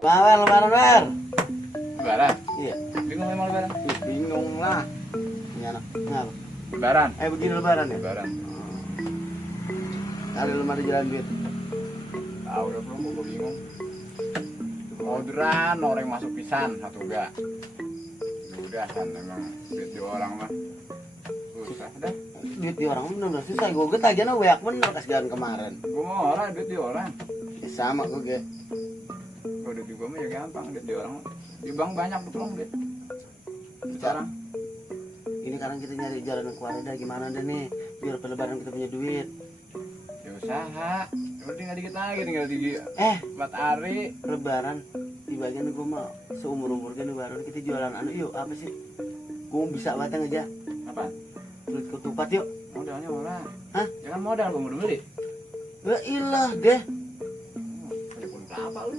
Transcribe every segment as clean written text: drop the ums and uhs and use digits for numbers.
Lebaran, Wer. Lebaran? Iya. Bingung memang lebaran? Bingung lah. Ini anak. Kenapa? Lebaran? Begini lebaran ya? Lebaran. Kali lu ada jalan duit. Tahu udah belum, gue bingung. Orderan orang masuk pisan satu enggak. Udah kan memang duit di orang mah. Susah dah. Duit di orang bener susah. Gue tagihannya weak bener kasihan kemarin. Gue mau orang duit di orang. Ya, sama gue ge. Kalau duit di gue mah ya gampang, duit di orang. Di bank banyak betul duit. Sekarang. Ini sekarang kita nyari jalan yang keluar dah gimana deh nih biar lebaran kita punya duit. Ya usaha. Udah tinggal dikit lagi, tinggal 4 hari. Lebaran di bagian gue mah seumur kan lebaran kita jualan yuk apa sih? Gue bisa batang aja. Apa? Kulit ketupat yuk. Modalnya murah. Hah? Jangan modal, gue mau beli. Ya ilah deh. Ada pun berapa lu?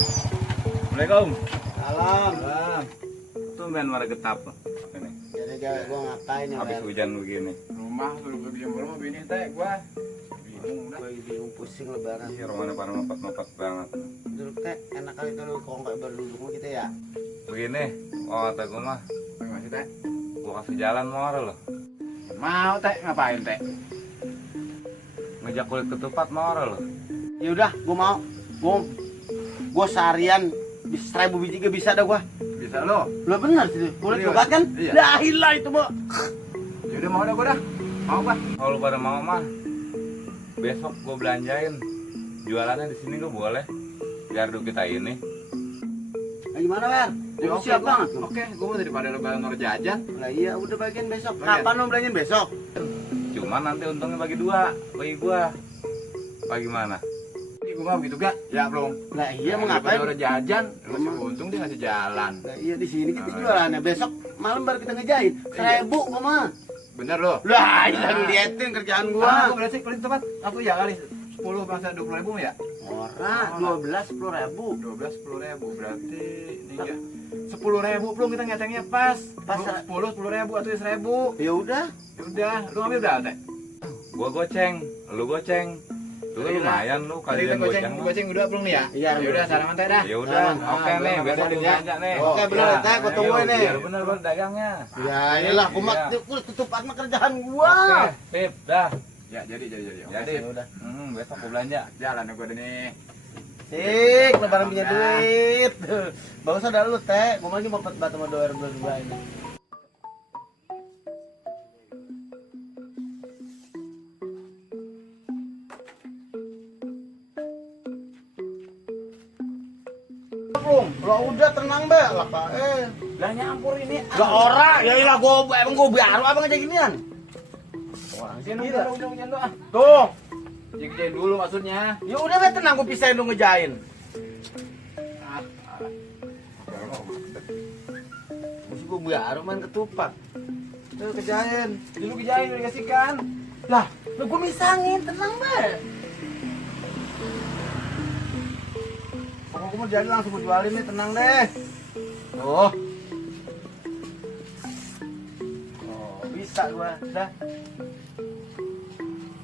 Assalamualaikum. Salam. Tumben warga getap ini. Jadi gue ngapain ya? Habis hujan begini. Rumah suruh pergi yang rumah bini teh gua. Bingung dah. Gue lagi bingung pusing lebaran. Iya, rumahnya pada mepet-mepet banget. Duduk teh enak kali kalau kalau nggak berduduk kita ya. Begini, mau kata gue mah, Masih teh. gue kasih jalan mau lo. Mau teh ngapain teh? Ngejak kulit ketupat mau lo. Ya udah, gue mau. Gue seharian 1000 biji gak bisa dah gue. Bisa lo. Lo bener sih, kulit Serius? ketupat kan? Iya. Dah hilang itu bu. Ya udah mau dah gua dah. Mau gua. Kalau lu pada mau mah, besok gue belanjain. Jualannya di sini lu boleh. Biar duit kita ini. Nah, gimana Wer? Ya, Gue siap banget. Oke, gua mau daripada lebaran orang jajan. Lah iya udah bagian besok. Bagian. Kapan lo belanjain besok? Cuman nanti untungnya bagi dua, bagi gue. Bagaimana? Ini gua mau gitu gak? Ya belum. Lah iya mau Daripada ngapain? orang jajan, masih untung dia ngasih jalan. Lah iya di sini kita jualannya besok malam baru kita ngejahit. 1000 gua mah. Bener lo. Lah iya lu liatin kerjaan Gua gua. berarti kulit tempat aku ya kali 10 bangsa 20.000 ya? Ora 12 10.000. 12 10.000 berarti ini ya 10.000 belum kita ngetengnya pas. Pas. 10 10.000 atau 1.000. Ya udah. Ya udah, lu ngambil berapa teh? Gue goceng, lu goceng. Lu kan lumayan lu Tadi kita kalian goceng goceng. goceng udah belum nih ya? Iya, Ya udah salaman teh dah. Ya udah, Ah, oke nih, belum besok ngabarin gue ya. belanja nih. Oke, bener, teh, gua tungguin nih. Biar bener bener dagangnya. Ya iyalah gua mah Iya. kulit ketupat mah kerjaan gua. Oke, Pip, dah. Ya jadi. Jadi, ya udah. besok gue belanja. Jalan gua ada nih. Sik, lebaran punya Ya. duit. Bagus ada lu teh, gua lagi mau batu sama doer berdua ini. Belum, lo udah tenang be, lah pak. Lah nyampur ini. Lah ora, ya ilah gua emang gua baru apa ngajak ginian? Orang Sini gila. udah doa. Tuh, Jagain dulu maksudnya. ya udah be tenang gua pisahin lu ngejain. Mesti gua baru main ketupat. Tuh kejain. Dulu kejain udah dikasihkan. Lah, lu gua misangin, tenang be. Pokoknya gua mau jadi langsung gua jualin nih, tenang deh. Tuh. Oh, bisa gua, dah.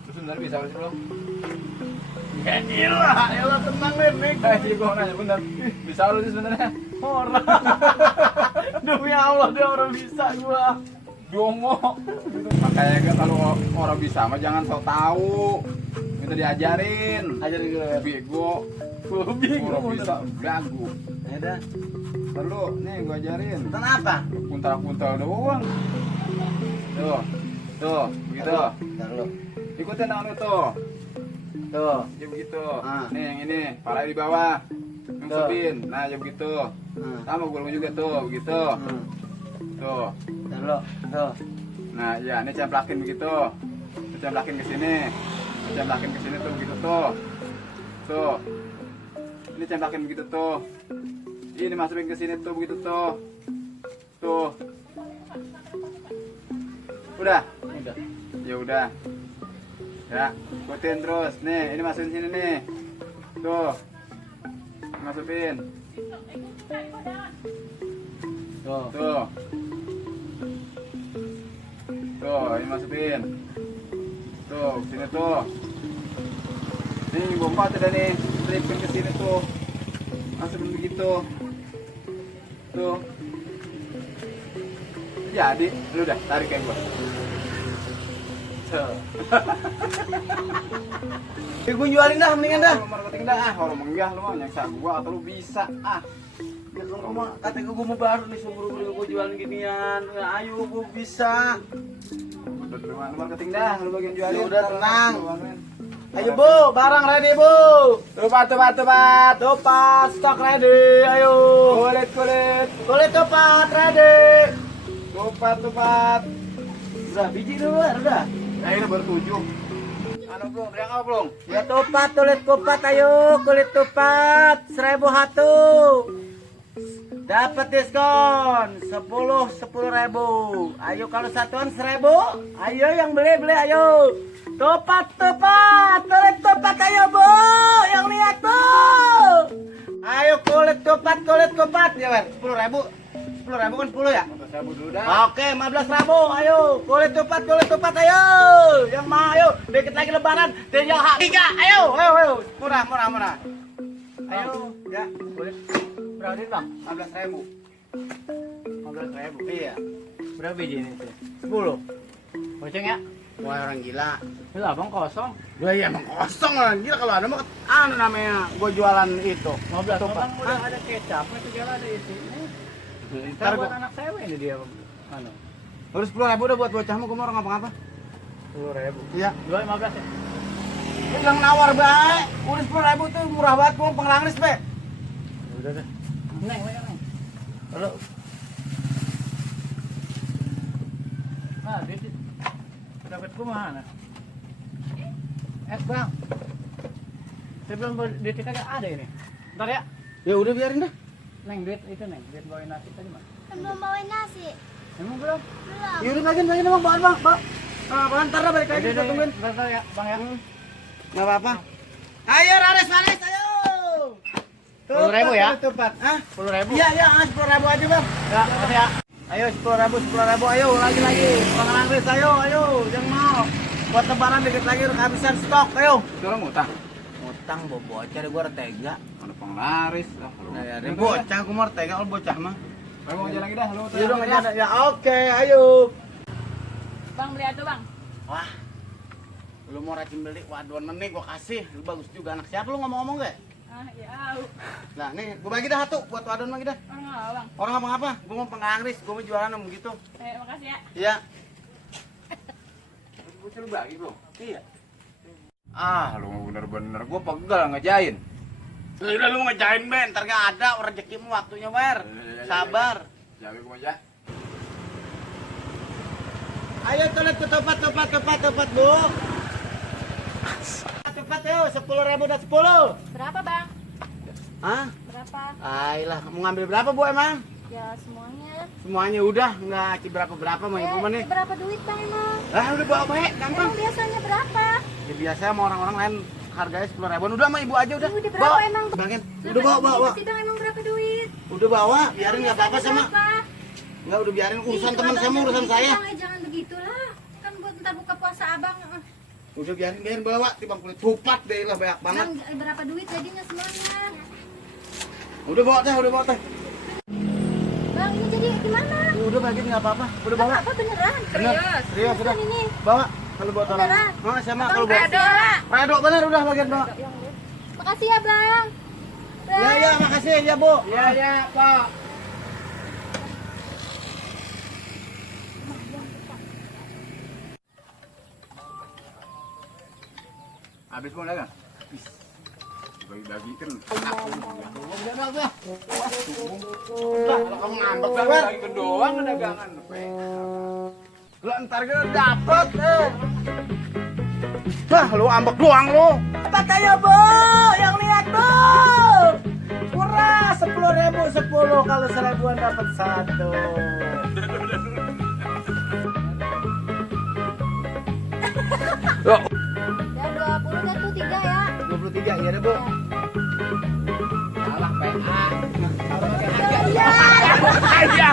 Lu sebenarnya bisa apa sih belum? Ya elah tenang deh, nih. Iya gua nanya bener. Bisa lu sih sebenarnya. Orang. Demi Allah dia orang bisa gua. Jongo. Makanya kan kalau orang bisa mah jangan sok tahu. Minta diajarin. Ajarin gue ya. Bego. Orang bisa gagu. Ya dah. Perlu nih gua ajarin. Kenapa? Puntal-puntal doang. Tuh. Tuh, begitu. Bentar lu. Ikutin tangan lu tuh. Tuh. Ya begitu. Ah. Nih yang ini, pala di bawah. Ngusupin. Nah, ya begitu. Hmm. Sama gulung juga tuh, begitu. Hmm. Tuh. Bentar lu. Tuh. Nah, ya ini cemplakin begitu. Cemplakin ke sini. Cemplakin ke sini tuh begitu tuh. Tuh. Ini cemplakin begitu tuh. Ini masukin ke sini tuh begitu tuh. Tuh. Udah. Udah. Ya udah. Ya, ikutin terus. Nih, ini masukin sini nih. Tuh. Masukin. Tuh. Tuh. Tuh, ini masukin. Tuh, sini tuh. Ini bomba ada nih, selipin ke sini tuh. Masukin begitu. Tuh. Jadi, lu udah tarik kayak gua. Tuh. Gue jualin dah, mendingan dah. Lu marketing dah, orang menggah lu mah nyaksa gua atau lu bisa Ya kalau mah kata gue mau baru nih seumur gue jualan ginian. Ya, ayo gue bisa. Lu marketing dah, lu bagian jualin. Ya udah, tenang. Lu anuin. Ayo bu, barang ready bu. Topat, stok ready. Ayo. Kulit topat ready. Topat. Udah biji dulu, udah. Nah ini baru 7. Anu belum, beriak apa belum? Ya topat, kulit topat, ayo kulit topat 1.001. Dapat diskon 10.000. Ayo kalau satuan 1.000. Ayo yang beli ayo. Topat, kulit topat ayo bu, yang lihat bu. Ayo kulit topat. Ya wer, 10.000. 10.000 kan 10 ya? 15.000 dulu dah. Oke, 15.000. Ayo, kulit topat ayo. Yang mau ayo, dikit lagi lebaran. Dan yang hak 3. Ayo. Murah. Ayo, ya. Kulit berapa ini, Bang? 15.000. 15.000. Iya. Berapa biji ini tuh? 10. Goceng ya? Wah, orang gila. Itu abang kosong. Gua ya emang kosong orang gila kalau ada mah namanya gua jualan itu. 15 Topat. abang udah ada kecap, itu segala ada isi. Ntar Ntar buat gua anak saya ini dia anu. urus 10.000 udah buat bocahmu, gua mau orang ngapa-ngapa. 10.000. Iya. Dua 15 ya? Lu bilang nawar bae. Urus 10.000 tuh murah banget, gua penglangris, Be. Udah deh. Neng. Kalau Nah, di dapat gua mana? Bang. Sebelum duit kita ada ini. Ntar ya. ya udah biarin dah. Neng duit itu neng, duit bawain nasi tadi mah. Kan belum bawain nasi. Emang belum? Belum. Ya udah bagian emang bahan, Bang. Bahan ntar dah balik lagi Udah, kita tungguin. Bentar ya, Bang ya. Enggak apa-apa. Ayo Rares, ayo. 10.000 ya? Topat. Hah? 10.000. Iya, 10.000 aja, Bang. Ya, makasih ya. Ayo 10.000, ayo lagi. Penglangris ayo. Jangan mau. Buat lebaran dikit lagi udah kehabisan stok, ayo. Itu orang ngutang. Utang bobo aja deh, gua tega. Ada penglaris. Nah, ya, deh, bocah gua mau tega kalau bocah mah. Ayo mau jalan lagi dah, lu. Ya udah enggak ada. Ya oke, ayo. Bang beli ado bang. Wah. Lu mau rajin beli wadon nih gua kasih. Lu bagus juga anak siapa lu ngomong-ngomong gak? Ya. Nah, nih gua bagi dah satu buat wadon lagi dah. Orang apa bang? Orang apa-apa, gua mau penglangris, gua mau jualan om gitu. Makasih ya. Iya. Bocah lu bagi, Bro. Iya. Lu bener-bener gua pegal ngejain. Udah lu ngejain Ben, ntar gak ada rezekimu waktunya Wer. Sabar. Jaga gua aja. Ayo toilet ke topat Bu. Cepat yuk, 10.000 dan 10. Berapa bang? Hah? Berapa? Ayolah, mau ngambil berapa Bu emang? Ya semuanya. Semuanya udah, enggak berapa mau ibu mah nih. Berapa duit bang emang? Udah bawa baik, gampang. Emang biasanya berapa? Ya biasa sama orang-orang lain harganya 10.000. Udah sama ibu aja udah. Udah berapa emang? Bangin. Udah bawa. Sih bang emang berapa duit? Udah bawa, biarin enggak apa-apa sama. Berapa? Enggak, udah biarin urusan Ih, teman kalau sama abang urusan begitu, saya. Bang, jangan begitulah. Kan buat ntar buka puasa abang. Udah biarin bawa, timbang kulit tupat deh lah banyak banget. Bang, berapa duit jadinya semuanya? Udah bawa teh. Bang, ini jadi gimana? Udah bagiin enggak apa-apa. Udah bawa. Apa beneran? Serius udah. Ini. Bawa. Kalau buat orang. Beneran? Sama Bang, kalau buat. Redo bener udah bagian bawa. Makasih ya bang. Ya, makasih ya, Bu. Ya, Pak. Habis mau dagang? Bagi-bagi kan. Udah, kalau kamu ngambek banget. Bagi doang dagangan. Lu ntar kita dapet lu ambek doang lu. Apa ayo Bu, yang lihat Bu. Murah 10.000 10 kalau 1.000-an dapat satu. Ya 20 dah tuh 3 ya. 23 ya deh Bu. Salah PA. Iya.